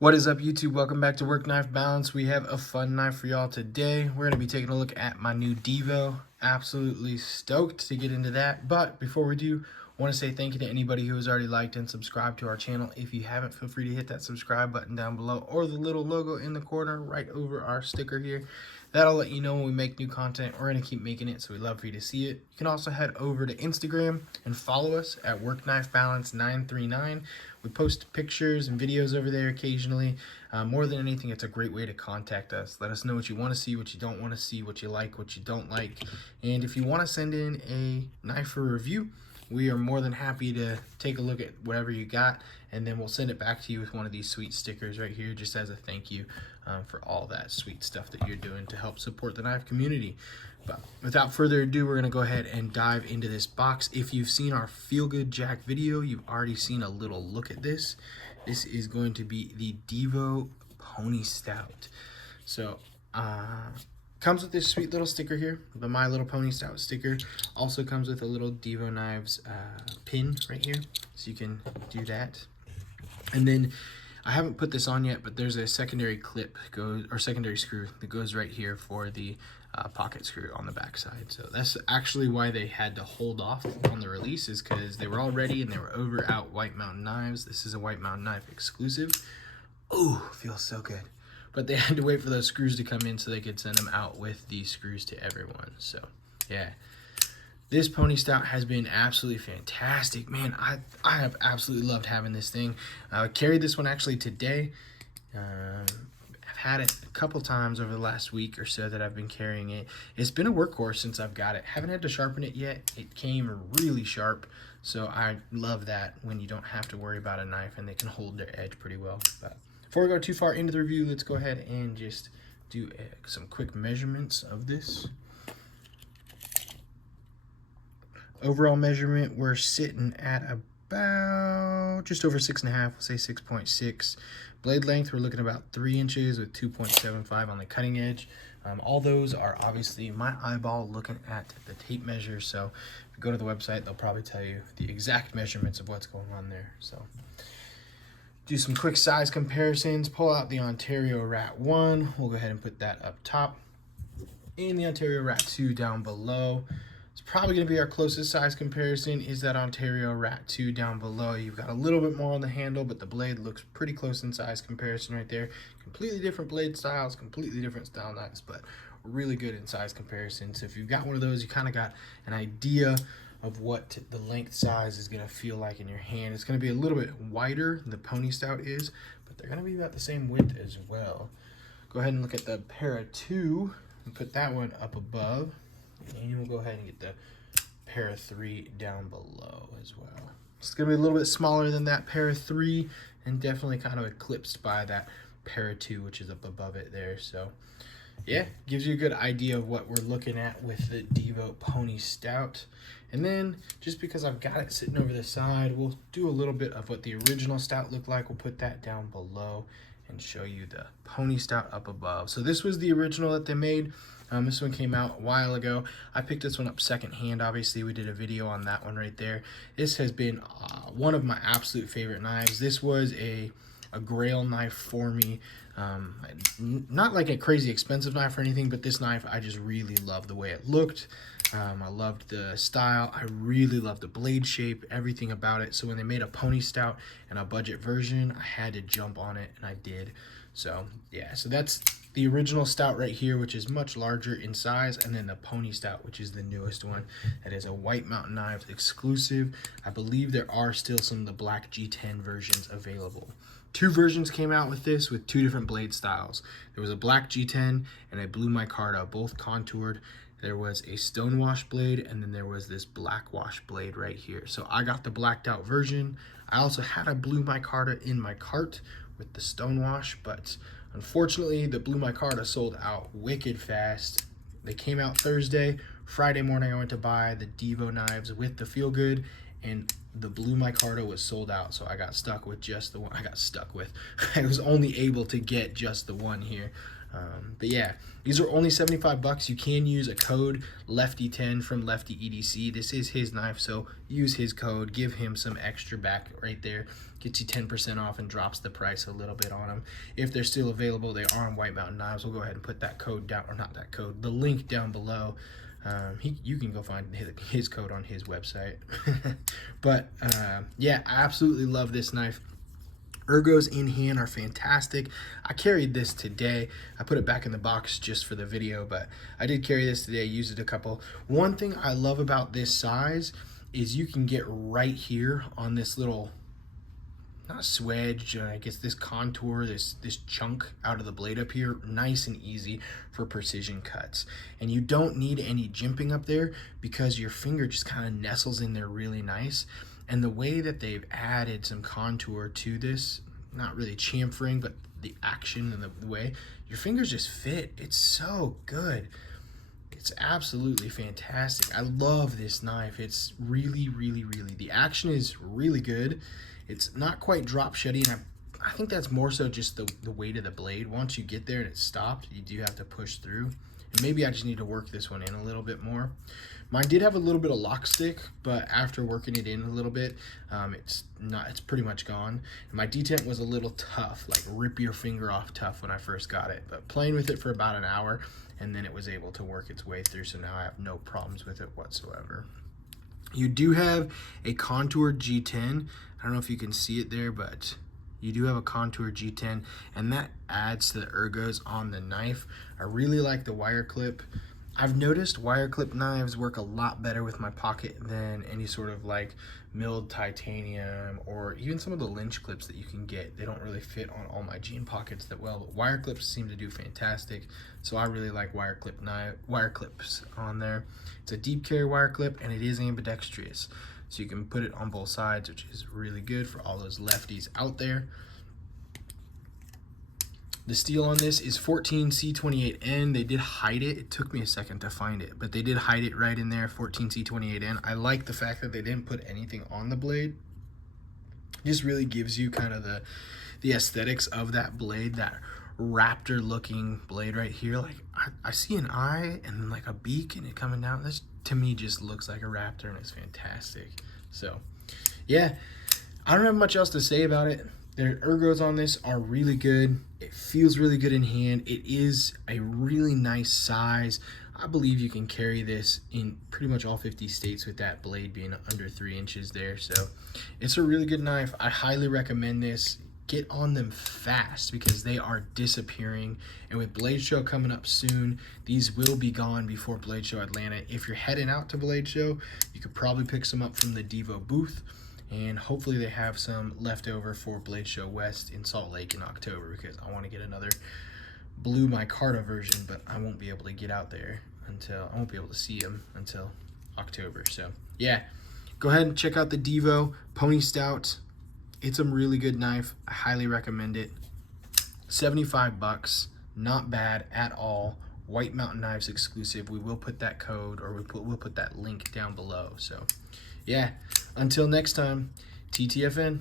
What is up, YouTube? Welcome back to Work Knife Balance. We have a fun knife for y'all today. We're going to be taking a look at my new Divo. Absolutely stoked to get into that. But before we do, I want to say thank you to anybody who has already liked and subscribed to our channel. If you haven't, feel free to hit that subscribe button down below or the little logo in the corner right over our sticker here. That'll let you know when we make new content. We're going to keep making it, so we'd love for you to see it. You can also head over to Instagram and follow us at Work Knife Balance 939. We post pictures and videos over there occasionally. More than anything, it's a great way to contact us. Let us know what you want to see, what you don't want to see, what you like, what you don't like. And if you want to send in a knife for review, we are more than happy to take a look at whatever you got, and then we'll send it back to you with one of these sweet stickers right here, just as a thank you for all that sweet stuff that you're doing to help support the knife community. But without further ado, we're gonna go ahead and dive into this box. If you've seen our Feel Good Jack video, you've already seen a little look at this. This is going to be the Divo Pony Stout. So, comes with this sweet little sticker here, the My Little Pony Stout sticker. Also comes with a little Divo Knives pin right here, so you can do that. And then I haven't put this on yet, but there's a secondary clip secondary screw that goes right here for the pocket screw on the back side. So that's actually why they had to hold off on the release, is because they were all ready and they were over at White Mountain Knives. This is a White Mountain Knife exclusive. Oh, feels so good. But they had to wait for those screws to come in so they could send them out with these screws to everyone. So yeah, this Pony Stout has been absolutely fantastic. Man, I have absolutely loved having this thing. I carried this one actually today. I've had it a couple times over the last week or so that I've been carrying it. It's been a workhorse since I've got it. Haven't had to sharpen it yet. It came really sharp, so I love that when you don't have to worry about a knife and they can hold their edge pretty well. But before we go too far into the review, let's go ahead and just do some quick measurements of this. Overall measurement, we're sitting at about just over 6.5, we'll say 6.6. Blade length, we're looking about 3 inches with 2.75 on the cutting edge. All those are obviously my eyeball looking at the tape measure, so if you go to the website, they'll probably tell you the exact measurements of what's going on there. So do some quick size comparisons. Pull out the Ontario Rat 1. We'll go ahead and put that up top. And the Ontario Rat 2 down below. It's probably going to be our closest size comparison is that Ontario Rat 2 down below. You've got a little bit more on the handle, but the blade looks pretty close in size comparison right there. Completely different blade styles, completely different style knives, but really good in size comparison. So if you've got one of those, you kind of got an idea of what the length size is going to feel like in your hand. It's going to be a little bit wider than the Pony Stout is, but they're going to be about the same width as well. Go ahead and look at the Para 2 and put that one up above. And we'll go ahead and get the Para 3 down below as well. It's going to be a little bit smaller than that Para 3 and definitely kind of eclipsed by that Para 2, which is up above it there. So yeah, gives you a good idea of what we're looking at with the Divo Pony Stout. And then, just because I've got it sitting over the side, we'll do a little bit of what the original Stout looked like. We'll put that down below and show you the Pony Stout up above. So this was the original that they made. This one came out a while ago. I picked this one up secondhand. Obviously, we did a video on that one right there. This has been one of my absolute favorite knives. This was a grail knife for me. Not like a crazy expensive knife or anything, but this knife, I just really loved the way it looked. I loved the style. I really loved the blade shape, everything about it. So when they made a Pony Stout and a budget version, I had to jump on it, and I did. So yeah, so that's the original Stout right here, which is much larger in size, and then the Pony Stout, which is the newest one. That is a White Mountain Knives exclusive. I believe there are still some of the black G10 versions available. 2 versions came out with this with 2 different blade styles. There was a black G10 and a blue micarta, both contoured. There was a stonewash blade, and then there was this black wash blade right here. So I got the blacked out version. I also had a blue micarta in my cart with the stonewash, but unfortunately the blue micarta sold out wicked fast. They came out Thursday. Friday morning I went to buy the Divo knives with the Feel Good, and the blue micarta was sold out, so I got stuck with just the one. I was only able to get just the one here. But yeah, these are only 75 bucks. You can use a code Lefty10 from Lefty EDC. This is his knife, so use his code, give him some extra back right there. Gets you 10% off and drops the price a little bit on them. If they're still available, they are on White Mountain Knives. We'll go ahead and put that code down, or not that code, the link down below. You can go find his code on his website. But yeah, I absolutely love this knife. Ergos in hand are fantastic. I carried this today. I put it back in the box just for the video, but I did carry this today. I used it a couple. One thing I love about this size is you can get right here on this little, not swedge, I guess this contour, this chunk out of the blade up here, nice and easy for precision cuts. And you don't need any jimping up there because your finger just kind of nestles in there really nice. And the way that they've added some contour to this, not really chamfering, but the action and the way your fingers just fit, it's so good. It's absolutely fantastic. I love this knife. It's really, really, really, the action is really good. It's not quite drop shutty, and I think that's more so just the weight of the blade. Once you get there and it's stopped, you do have to push through. And maybe I just need to work this one in a little bit more. Mine did have a little bit of lock stick, but after working it in a little bit, it's pretty much gone. And my detent was a little tough, like rip your finger off tough when I first got it. But playing with it for about an hour, and then it was able to work its way through, so now I have no problems with it whatsoever. You do have a contoured G10. I don't know if you can see it there, but you do have a contoured G10, and that adds to the ergos on the knife. I really like the wire clip. I've noticed wire clip knives work a lot better with my pocket than any sort of like milled titanium, or even some of the lynch clips that you can get. They don't really fit on all my jean pockets that well, but wire clips seem to do fantastic. So I really like wire clips on there. It's a deep carry wire clip, and it is ambidextrous. So you can put it on both sides, which is really good for all those lefties out there. The steel on this is 14C28N. They did hide it. It took me a second to find it, but they did hide it right in there, 14C28N. I like the fact that they didn't put anything on the blade. It just really gives you kind of the aesthetics of that blade, that raptor looking blade right here. Like I see an eye and then like a beak and it coming down. This to me just looks like a raptor, and it's fantastic. So yeah, I don't have much else to say about it. Their ergos on this are really good. It feels really good in hand. It is a really nice size. I believe you can carry this in pretty much all 50 states with that blade being under 3 inches there. So it's a really good knife. I highly recommend this. Get on them fast because they are disappearing. And with Blade Show coming up soon, these will be gone before Blade Show Atlanta. If you're heading out to Blade Show, you could probably pick some up from the Divo booth. And hopefully they have some left over for Blade Show West in Salt Lake in October, because I want to get another blue micarta version, but I won't be able to get out there until, I won't be able to see them until October. So yeah, go ahead and check out the Divo Pony Stout. It's a really good knife. I highly recommend it. 75 bucks, not bad at all. White Mountain Knives exclusive. We will put that code, or we'll put that link down below. So yeah, until next time, TTFN.